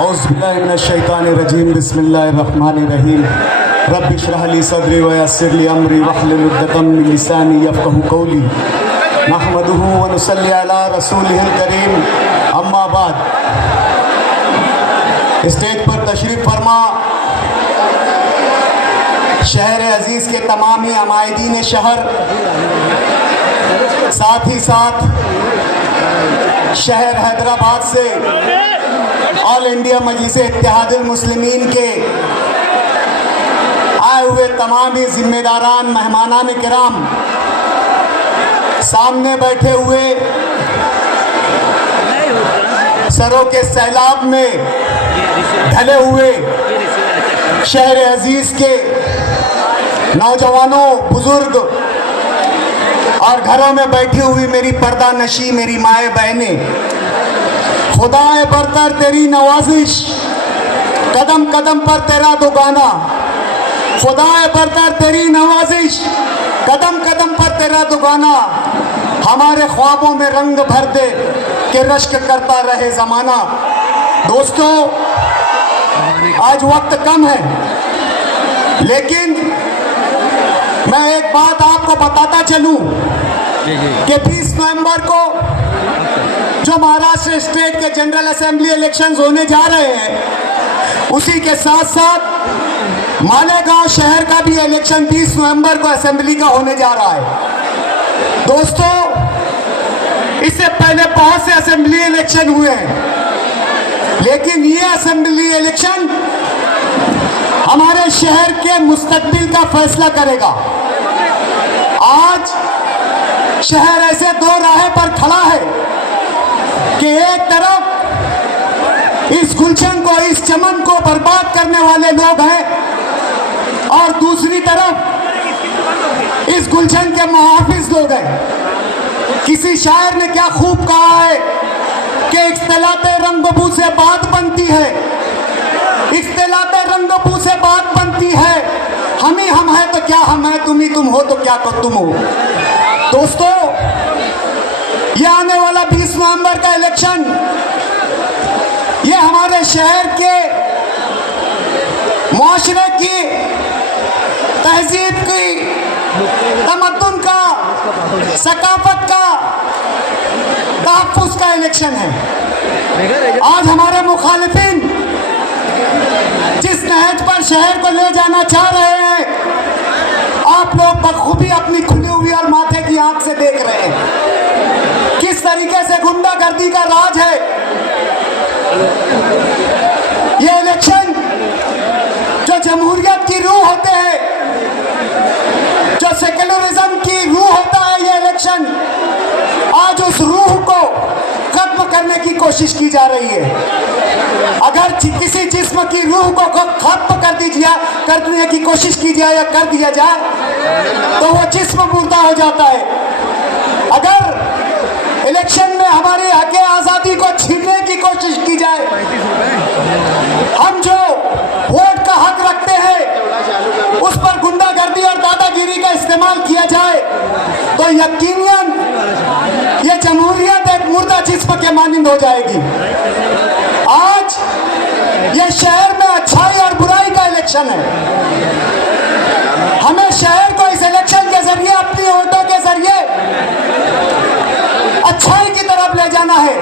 औज़ुबिल्लाहिमिनश्शैतानिर्रजीम बिस्मिल्लाहिर्रहमानिर्रहीम रब्बि इश्रह ली सदरी व यस्सिर ली अमरी वहलुल उक़दतम मिन लिसानी यफ़क़हू क़ौली नहमदुहु व नुसल्ली अला रसूलिहिल करीम अम्मा बाद। स्टेज पर तशरीफ़ फरमा शहर अजीज़ के तमाम ही अमायदीन शहर, साथ ही साथ शहर हैदराबाद से ऑल इंडिया मजलिस इत्तेहादुल मुस्लिमीन के आए हुए तमाम ही जिम्मेदारान, मेहमानान किराम, सामने बैठे हुए सरों के सैलाब में ढले हुए शहर अजीज़ के नौजवानों, बुजुर्ग और घरों में बैठी हुई मेरी पर्दा नशी मेरी माए बहनें, खुदाए बरतर तेरी नवाजिश, कदम कदम पर तेरा दुगाना। खुदाए बरतर तेरी नवाजिश, कदम कदम पर तेरा दुगाना। हमारे ख्वाबों में रंग भर दे कि रश्क करता रहे ज़माना। दोस्तों, आज वक्त कम है, लेकिन मैं एक बात आपको बताता चलूं कि 20 नवंबर को जो महाराष्ट्र स्टेट के जनरल असेंबली इलेक्शंस होने जा रहे हैं, उसी के साथ साथ मालेगांव शहर का भी इलेक्शन 30 नवंबर को असेंबली का होने जा रहा है। दोस्तों, इससे पहले बहुत से असेंबली इलेक्शन हुए हैं, लेकिन ये असेंबली इलेक्शन हमारे शहर के मुस्तकबिल का फैसला करेगा। आज शहर ऐसे दो राह पर खड़ा है कि एक तरफ इस गुलशन को, इस चमन को बर्बाद करने वाले लोग हैं, और दूसरी तरफ इस गुलशन के मुहाफिज लोग हैं। किसी शायर ने क्या खूब कहा है कि इख्तिलाते रंगबू से बात बनती है, इख्तिलाते रंगबू से बात बनती है। हम ही हम है तो क्या हम है, तुम ही तुम हो तो क्या तो तुम हो। दोस्तों, ये आने वाला 20 नवंबर का इलेक्शन, ये हमारे शहर के मुआशरे की, तहजीब की, तमद्दुन का, सकाफत का, तहफ़्फ़ुज़ का इलेक्शन है। आज हमारे मुखालिफिन जिस नहज पर शहर को ले जाना चाह रहे हैं, आप लोग बखूबी अपनी खुली हुई और माथे की आंख से देख रहे हैं किस तरीके से गुंडागर्दी का राज है। ये इलेक्शन जो जमहूरियत की रूह होते हैं, जो सेक्युलरिज्म की रूह होता है, ये इलेक्शन आज उस रूह को खत्म करने की कोशिश की जा रही है। अगर किसी जिस्म की रूह को खत्म कर करने की कोशिश की जाए या कर दिया जाए तो वो जिस्म मुर्दा हो जाता है। अगर इलेक्शन में हमारी हक आज़ादी को छीनने की कोशिश की जाए, हम जो वोट का हक रखते हैं उस पर गुंडागर्दी और दादागिरी का इस्तेमाल किया जाए, तो यकीनन ये जमहूरियत एक मुर्दा जिस्म के मानिंद हो जाएगी। आज ये शहर में अच्छाई और बुराई का इलेक्शन है। हमें शहर को इस इलेक्शन के जरिए, अपनी वोटों के जरिए अच्छाई की तरफ ले जाना है,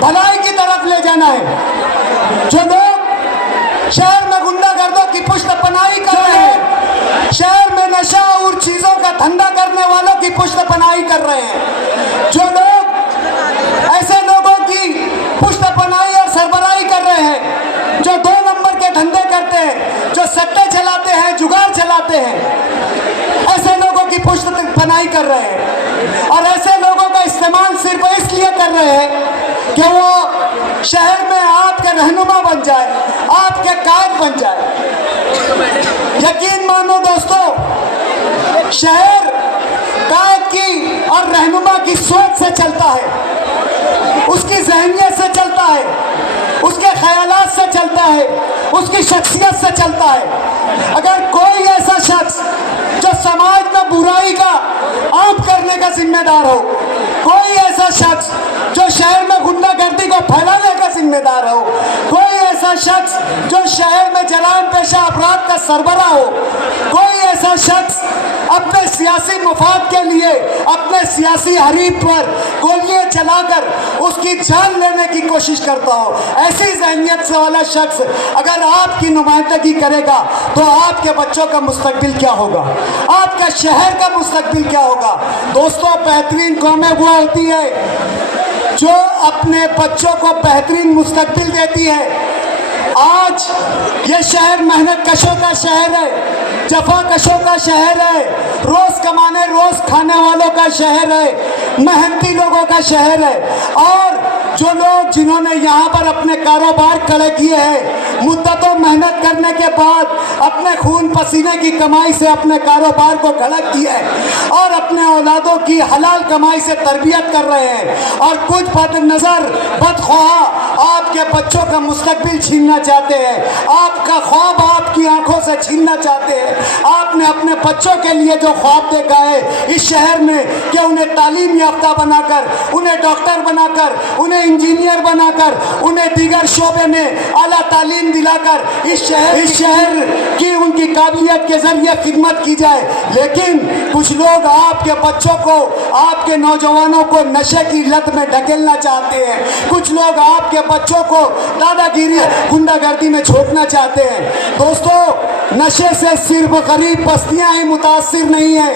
भलाई की तरफ ले जाना है। जो लोग शहर में गुंडागर्दों की पुष्टपनाही कर रहे हैं, शहर में नशा और चीजों का धंधा करने वालों की पुष्टपनाही कर रहे हैं, जो लोग ऐसे लोगों की पुष्टपनाही और सरबराही कर रहे हैं जो 2 नंबर के धंधे करते हैं, जो सट्टे चलाते हैं, जुगाड़ चलाते हैं, ऐसे लोगों की पुष्टपनाही कर रहे हैं। और ऐसे लोगों का इस्तेमाल सिर्फ इसलिए कर रहे हैं कि वो शहर में आपके रहनुमा बन जाए, आपके कायद बन जाए। यकीन मानो दोस्तों, शहर कायद की और रहनुमा की सोच से चलता है, उसकी ज़हनियत से चलता है, उसके ख्यालात से चलता है, उसकी शख्सियत से चलता है। अगर कोई ऐसा शख्स जो समाज में बुराई का आम करने का जिम्मेदार हो, कोई ऐसा शख्स जो शहर में गुंडागर्दी को फैलाने का जिम्मेदार हो, कोई ऐसा शख्स जो शहर में जराइम पेशा अपराध का सरबराह हो, कोई ऐसा शख्स अपने सियासी मुफाद के लिए अपने सियासी हरीफ पर गोलियां चलाकर उसकी जान लेने की कोशिश करता हो, ऐसी ज़हनियत से वाला शख्स अगर आपकी नुमाइंदगी करेगा तो आपके बच्चों का मुस्तकबिल क्या होगा, आपका शहर का मुस्तकबिल क्या होगा। दोस्तों, बेहतरीन कौमें वो होती है जो अपने बच्चों को बेहतरीन मुस्तकबिल देती है। आज ये शहर मेहनत कशों का शहर है, जफा कशों का शहर है, रोज कमाने रोज खाने वालों का शहर है, मेहनती लोगों का शहर है। और जो लोग जिन्होंने यहाँ पर अपने कारोबार खड़े किए हैं, मुद्दतों मेहनत करने के बाद अपने खून पसीने की कमाई से अपने कारोबार को खड़ा किया है और अपने औलादों की हलाल कमाई से तरबियत कर रहे हैं, और कुछ बदनज़र बदख्वाह आपके बच्चों का मुस्तकबिल छीनना चाहते हैं, आपका ख्वाब आपकी आंखों से छीनना चाहते हैं। आपने अपने बच्चों के लिए जो ख्वाब देखा है इस शहर में कि उन्हें तालीम याफ्ता बनाकर, उन्हें डॉक्टर बनाकर, उन्हें इंजीनियर बनाकर, उन्हें दीगर शोबे में आला तालीम दिलाकर इस शहर की उनकी काबिलियत के जरिए खिदमत की जाए। लेकिन कुछ लोग आपके बच्चों को, आपके नौजवानों को नशे की लत में ढकेलना चाहते हैं, कुछ लोग आपके बच्चों को दादागिरी गुंडागर्दी में झोंकना चाहते हैं। दोस्तों, नशे से सिर्फ गरीब बस्तियां ही मुतासिर नहीं है,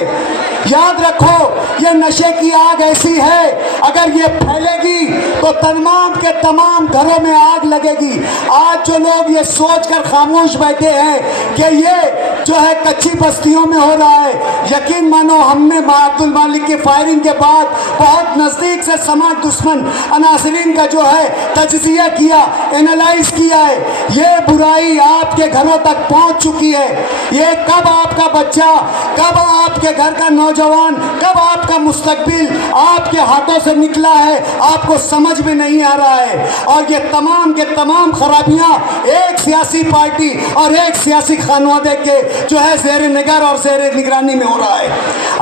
याद रखो ये नशे की आग ऐसी है, अगर ये फैलेगी तो तमाम के तमाम घरों में आग लगेगी। आज जो लोग ये सोचकर खामोश बैठे हैं कि ये जो है कच्ची बस्तियों में हो रहा है, यकीन मानो हमने अब्दुल मालिक की फायरिंग के बाद बहुत नज़दीक से समाज दुश्मन अनासरीन का जो है तजज़िया किया, एनालाइज किया है। ये बुराई आपके घरों तक पहुंच चुकी है। ये कब आपका बच्चा, कब आपके घर का नौजवान, कब आपका मुस्तकबिल आपके हाथों से निकला है आपको समझ में नहीं आ रहा है। और ये तमाम के तमाम खराबियां एक सियासी पार्टी और एक सियासी खानवादे के जो है ज़ेर निगर और ज़ेर निगरानी में हो रहा है।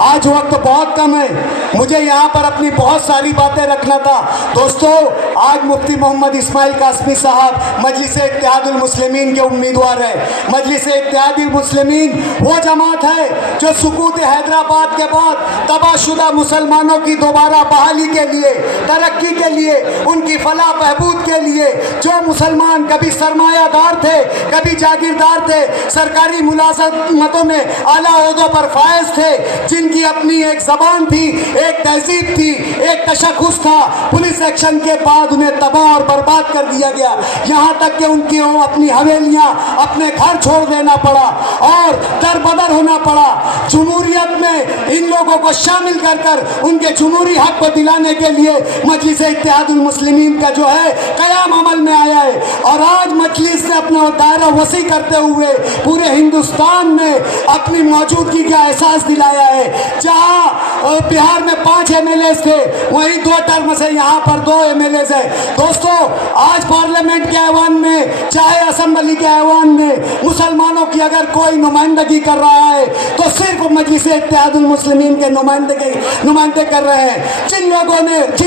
आज वक्त बहुत कम है, मुझे यहाँ पर अपनी बहुत सारी बातें रखना था। दोस्तों, आज मुफ्ती मोहम्मद इस्माइल कासमी साहब मजलिस इत्तेहादुल मुस्लिमीन के उम्मीदवार है। मजलिस इत्तेहादुल मुस्लिमीन वो जमात है जो सुकूत हैदराबाद के बाद तबाहशुदा मुसलमानों की दोबारा बहाली के लिए, तरक्की के लिए, उनकी फलाह बहबूद के लिए, जो मुसलमान कभी सरमायादार थे, कभी जागीरदार थे, सरकारी मुलाजमतों में आला ओहदों पर फायज थे, जिनकी अपनी एक ज़बान थी, एक तहजीब थी, एक तशख़्ख़ुस था, पुलिस एक्शन के बाद उन्हें तबाह और बर्बाद कर दिया गया। यहाँ तक कि उनकी अपनी हवेलियाँ, अपने घर छोड़ देना पड़ा और दरबदर होना पड़ा। जमहूरियत में इन लोगों को शामिल कर कर उनके जमहूरी हक को दिलाने के लिए मजलिस इत्तेहादुल मुस्लिमीन का जो है क़याम अमल में आया है। और आज मजलिस ने अपना दायरा वसी करते हुए पूरे हिंदुस्तान में अपनी मौजूदगी का एहसास दिलाया है। जहाँ बिहार में 5 MLA थे, वहीं 2 टर्म से यहाँ पर 2 MLA है। दोस्तों, आज पार्लियामेंट के ऐवान में, चाहे असम्बली के ऐवान में मुसलमानों की अगर कोई नुमाइंदगी कर रहा है तो सिर्फ मजलिस इत्तेहादुल मुस्लिमीन के नुमाइंदे कर रहे हैं। जिन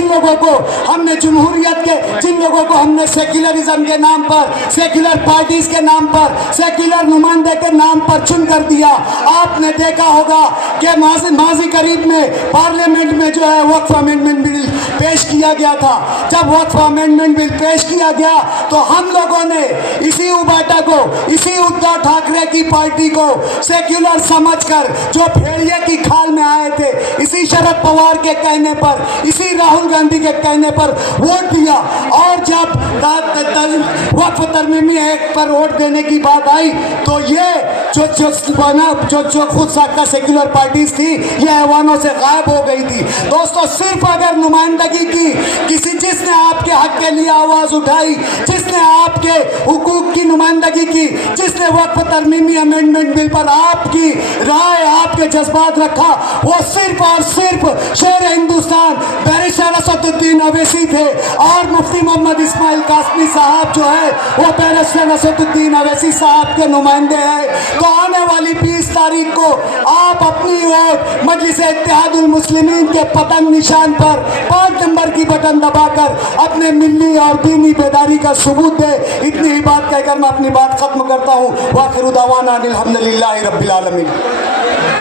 लोगों को हमने जमहूरियत के, जिन लोगों को हमने सेक्युलरिज्म के नाम पर, सेक्युलर पार्टीज के नाम पर, सेक्युलर नुमाइंदे के नाम पर चुन कर दिया। आपने देखा होगा कि माजी करीब में पार्लियामेंट में जो है वक्फ अमेंडमेंट बिल पेश किया गया था। जब वक्फ अमेंडमेंट बिल पेश किया गया तो हम लोगों ने इसी उबाटा को, इसी उद्धव ठाकरे की पार्टी को सेक्युलर समझकर, जो भेड़िए की खाल में आए थे, इसी शरद पवार के कहने पर, इसी राहुल गांधी के कहने पर वोट दिया। और जब वक्फ तरमीमी एक्ट पर वोट देने की बात आई तो ये जो खुद साख्ता सेक्युलर पार्टीज थी ये ऐवानों से गायब हो गई थी। दोस्तों, सिर्फ अगर नुमाइंदगी की किसी, जिसने आपके हक के लिए आवाज उठाई, जिसने आपके हुकूक की नुमाइंदगी की, जिसने वक्फ तरमीमी अमेंडमेंट बिल पर आपकी राय, आपके जज्बात रखा, वो सिर्फ और सिर्फ शेर हिंदुस्तान बैरिस्टर असदुद्दीन अवैसी थे। और मुफ्ती मोहम्मद इस्माइल कासमी साहब जो है वो बैरिस्टर असदुद्दीन अवैसी साहब के नुमाइंदे हैं। तो आने वाली 20 तारीख को आप अपनी वोट मजलिस इत्तेहादुल मुस्लिमीन के पतंग निशान पर 5 नंबर की बटन दबाकर अपने मिली और दीनी बेदारी का सबूत दे। इतनी ही बात कह कहकर मैं अपनी बात खत्म करता हूँ। वाखिर दावाना अनिल हम्दुलिल्लाहि रब्बिल आलमीन।